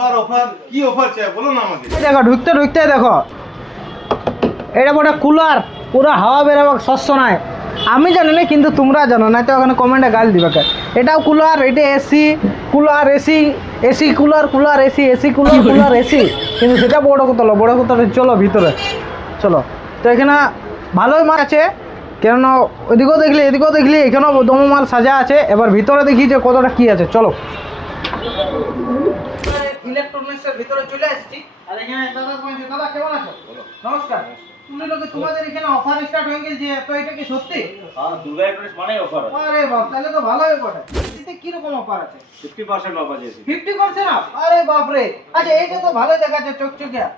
Offer offer কি offer চাই বলো না আমাকে। দেখো ঢুকতে ঢুকতে দেখো এটা বড় কুলার, পুরো হাওয়া বেরোবে শস্য নাই। আমি জানি না কিন্তু তোমরা জানো না, তো ওখানে কমেন্টে গাল দিবে। এটাও কুলার, এটা AC cooler, AC AC cooler, cooler AC, AC cooler, cooler AC. কিন্তু সেটা বড় কথা হলো, বড় কথা চলো ভিতরে চলো। তো এখানে ভালোই মাল আছে, কেননা ওইদিকেও দেখলি এদিকেও দেখলি, এখানেও দম মাল সাজা আছে। এবার ভিতরে দেখি যে কতটা কি আছে, চলো। ইলেকট্রনিক্সের ভিতরে চলে আসছি। আর এখানে দাদা বলছে, দাদা কেমন আছো? নমস্কার। তোমাদের এখানে অফার স্টার্ট হয়ে গেছে, তো এটা কি সত্যি? হ্যাঁ, দুর্গা ইলেকট্রনিক্স মানে অফার আছে। আরে বাপ, তাহলে তো ভালোই বটে। এতে কি রকম অফার আছে? 50% অফ আছে। 50% অফ? আরে বাপ রে। আচ্ছা, এইটা তো ভালো দেখাচ্ছে চকচকিয়া।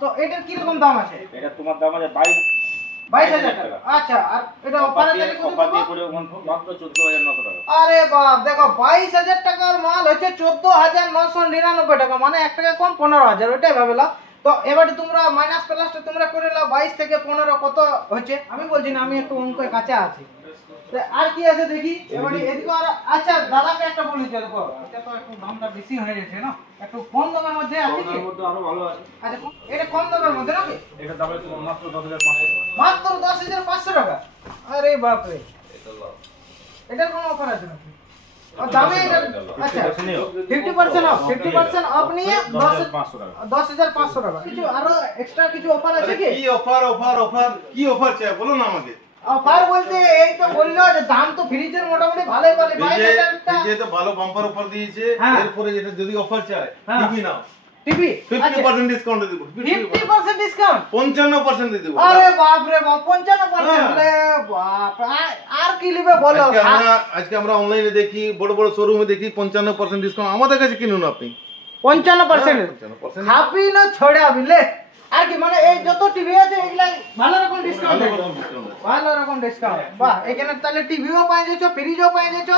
তো এটার কি রকম দাম আছে? এটা তোমার দাম আছে 22,000 টাকা। আচ্ছা, আর এটা অফারে তাহলে কত অফার দিয়ে পাবো? করে মাত্র 14,900 টাকা। আরে বাপ, দেখো 22,000 টাকার মাল হচ্ছে 14,999 টাকা, মানে 1 টাকা কম 15,000, ওইটাই ভাবলাম। তো এবারে তোমরা মাইনাস প্লাসটা তোমরা করে নাও, 22 থেকে 15 কত হচ্ছে? আমি বলছি না, আমি একটু অঙ্কের কাছে আছি। আর কি আছে দেখি এবারে এদিকে। আর আচ্ছা, দাদাকে একটা বলি, দেখো এটা তো একটু দামটা বেশি হয়ে গেছে না, একটু কম দামের মধ্যে আছে কি? এর মধ্যে আরো ভালো আছে। আচ্ছা, এটা কম দামের মধ্যে নাকি? এটা দাম মাত্র 10,500 টাকা। মাত্র 10,500 টাকা? আরে বাপ রে, এটার কোনো অফার আছে নাকি? দামে এটা আচ্ছা 50% অফ, 50% অফ নিয়ে 10,500 টাকা। কিছু আরো এক্সট্রা কিছু অফার আছে কি? কি অফার অফার অফার কি অফার চাই বলো না আমাকে। অফার বলতে এই তো বললো যে দাম তো ফ্রিজের মোটামুটি ভালোই বলে, 22,000 টাকা। ফ্রিজে তো ভালো বাম্পার অফার দিয়েছে। এরপরে যেটা যদি অফার চাই টিভি নাও, টিভি 50% ডিসকাউন্ট দেব। 50% ডিসকাউন্ট? 55% দিয়ে দেব। আরে বাপ রে বাপ, 55%? রে বাপ, আর কি লিবে বলো। আজকে আমরা অনলাইনে দেখি, বড় বড় শোরুমে দেখি 55% ডিসকাউন্ট। আমাদের কাছে কিনুন আপনি 55%। খাবি না ছড়া বিলে। আর কি মানে এই যত টিভি আছে এগুলা ভালো রকম ডিসকাউন্ট, ভালো রকম ডিসকাউন্ট। বাহ, এখানে তাহলে টিভিও পাই যাচ্ছ, ফ্রিজও পাই যাচ্ছ।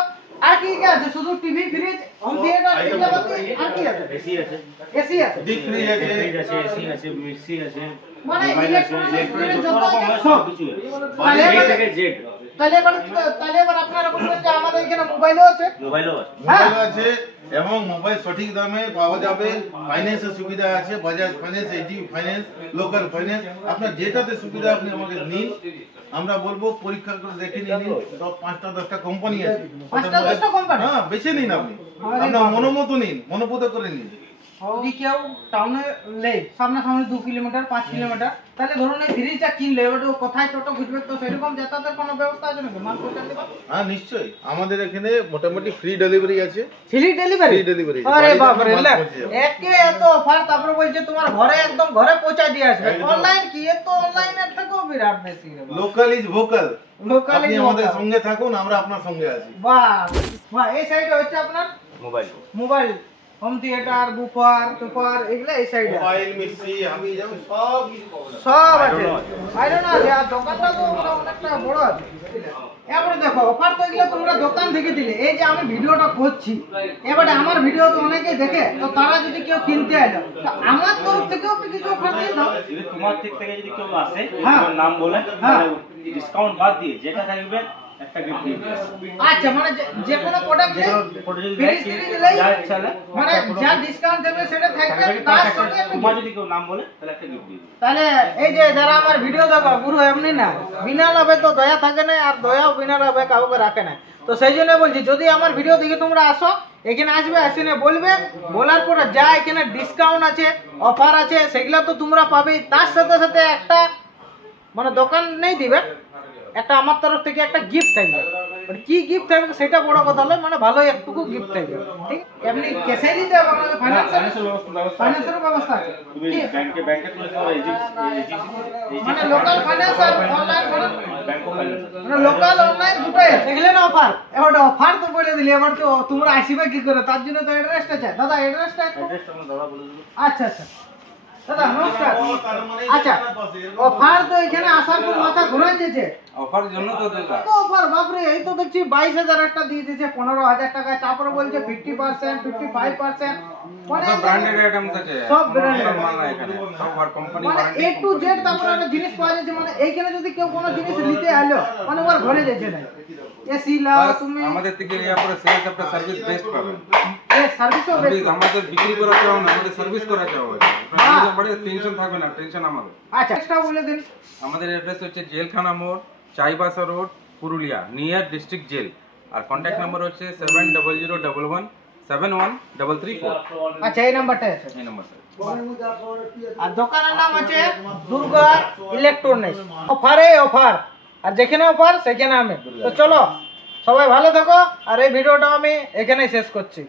আর কি কি আছে? শুধু টিভি, ফ্রিজ, হোম থিয়েটার, এগুলা বাদ দিয়ে আর কি আছে? এসি আছে, এসি আছে, ডিপ ফ্রিজ আছে, এসি আছে, মিক্সি আছে, মানে ইলেকট্রনিক্স যত আছে সব সব কিছু আছে। তাহলে A থেকে Z। তাহলে এবার আপনারা বলবেন যে আমাদের এখানে মোবাইলও আছে? মোবাইলও আছে। মোবাইল আছে এবং মোবাইল সঠিক দামে পাওয়া যাবে। ফাইন্যান্সের সুবিধা আছে, বাজাজ ফাইন্যান্স, এটি ফাইন্যান্স, লোকাল ফাইন্যান্স। আপনার যেটাতে সুবিধা আপনি আমাকে নিন। আমরা বলবো পরীক্ষা করে দেখে নিন। সব 5টা-10টা কোম্পানি আছে। 5টা-10টা কোম্পানি? হ্যাঁ, বেছে নিন আপনি। আপনার মনোমতো নিন, মনোপুত করে নিন। যদি কেউ টাউনে লে সামনাসামনি 2 কিলোমিটার 5 কিলোমিটার, তাহলে ধরুন এই ফ্রিজটা কিনলে ওটা কোথায় টোটো খুঁজবে, তো সেরকম যাতায়াতের কোনো ব্যবস্থা আছে নাকি? মাল পৌঁছে দেবা? হ্যাঁ, নিশ্চয়ই। আমাদের এখানে মোটামুটি ফ্রি ডেলিভারি আছে। Free delivery? Free delivery. আরে বাপ রে, একে এত অফার, তারপরে বলছে তোমার ঘরে একদম ঘরে পৌঁছে দিয়ে আসবে। অনলাইন কি, এ তো অনলাইনের থেকেও বিরাট বেশি। Local is vocal. লোকাল আপনি আমাদের সঙ্গে থাকুন, আমরা আপনার সঙ্গে আছি। বাহ বাহ। এই সাইডে হচ্ছে আপনার মোবাইল, মোবাইল, হোম থিয়েটার, বুফার টুফার, এগুলা এই সাইডে। মোবাইল, মিক্সি, আমি যেমন সব কিছু পাবো। সব আছে। আইরন আছে। আর দোকানটা তো অনেকটা বড় আছে। এবারে দেখো অফার তো এগুলো তোমরা দোকান থেকে দিলে, এই যে আমি ভিডিওটা করছি, এবারে আমার ভিডিও তো অনেকেই দেখে, তো তারা যদি কেউ কিনতে এলো, তো আমার তরফ থেকেও কিছু অফার দিয়ে দাও। যদি তোমার দিক থেকে যদি কেউ আসে, হ্যাঁ। তোমার নাম বলে, হ্যাঁ। তাহলে ডিসকাউন্ট বাদ দিয়ে যেটা থাকবে একটা গিফট দিয়ে দিবে। আচ্ছা, মানে যে কোনো প্রোডাক্ট যে কোনো product যদি ফ্রি নেয়, দিলেই যা ইচ্ছা নেয়, মানে যা ডিসকাউন্ট দেবে সেটা থাকবে, তার সঙ্গে একটা তোমার gift। যদি কেউ নাম বলে তাহলে একটা গিফট দিয়ে দিবে। তাহলে এই যে যারা আমার ভিডিও দেখো, গুরু এমনি না, বিনা লাভে তো দয়া থাকে না, আর দয়াও বিনা লাভে কাউকে রাখে না। তো সেই জন্য বলছি, যদি আমার ভিডিও দেখে তোমরা আসো, এখানে আসবে, আসে বলবে, বলার পরে যা এখানে ডিসকাউন্ট আছে, অফার আছে, সেগুলো তো তোমরা পাবেই। তার সাথে সাথে একটা মানে দোকান নেই দিবে, একটা আমার তরফ থেকে একটা গিফট থাকবে। কি গিফট থাকবে সেটা বড় কথা নয়, মানে ভালো একটুকু গিফট থাকবে। ঠিক, এমনি ক্যাশে দিতে হবে আমাকে? ফাইন্যান্সের ব্যবস্থা আছে? তুমি ব্যাংকে তুলে দাও, মানে লোকাল ফাইন্যান্স আর online finance, bank of finance. মানে লোকাল অনলাইন দুটোই আছে। এগুলো না অফার, এবার অফার তো বলে দিলি, এবার তো তোমরা আসবে কি করে, তার জন্য তো অ্যাড্রেসটা চাই। দাদা অ্যাড্রেসটা একটু। অ্যাড্রেসটা আমরা দাদা বলে দেব। আচ্ছা আচ্ছা দাদা নমস্কার। আচ্ছা, অফার তো এখানে আসার পর মাথা ঘুরে যেছে। অফার জন্য তো দাদা তো অফার বাপরে, এই তো দেখছি 22,000 একটা দিয়ে দিয়েছে 15,000 টাকায়, তারপরে বলছে 50%, 55%, মানে সব ব্র্যান্ডেড আইটেমস আছে, সব branded মাল না এখানে, সব আর কোম্পানি মানে A to Z তারপরে একটা জিনিস পাওয়া যাচ্ছে। মানে এইখানে যদি কেউ কোনো জিনিস নিতে এলো, মানে ওর ঘরে যাচ্ছে না। এসি লাও বাস তুমি আমাদের থেকে নেওয়ার পরে সেলস একটা সার্ভিস বেস্ট পাবেন। সার্ভিসও সার্ভিস আমাদের বিক্রি করা চাও না, আমাদের সার্ভিস করা চাও। আপনাদের বাড়িতে টেনশন থাকবে না, টেনশন আমাদের। আচ্ছা এক্সট্রা বলে দিন। আমাদের অ্যাড্রেস হচ্ছে জেলখানা মোড়, Chaibasa road, Purulia, near district jail. আর কন্ট্যাক্ট নাম্বার হচ্ছে 7001171334। আচ্ছা এই নাম্বারটা আছে। এই নাম্বার স্যার। আর দোকানের নাম আছে দুর্গা ইলেকট্রনিক্স। অফারে অফার, আর যেখানে অফার সেখানে আমি। তো চলো সবাই ভালো থাকো, আর এই ভিডিওটা আমি এখানেই শেষ করছি।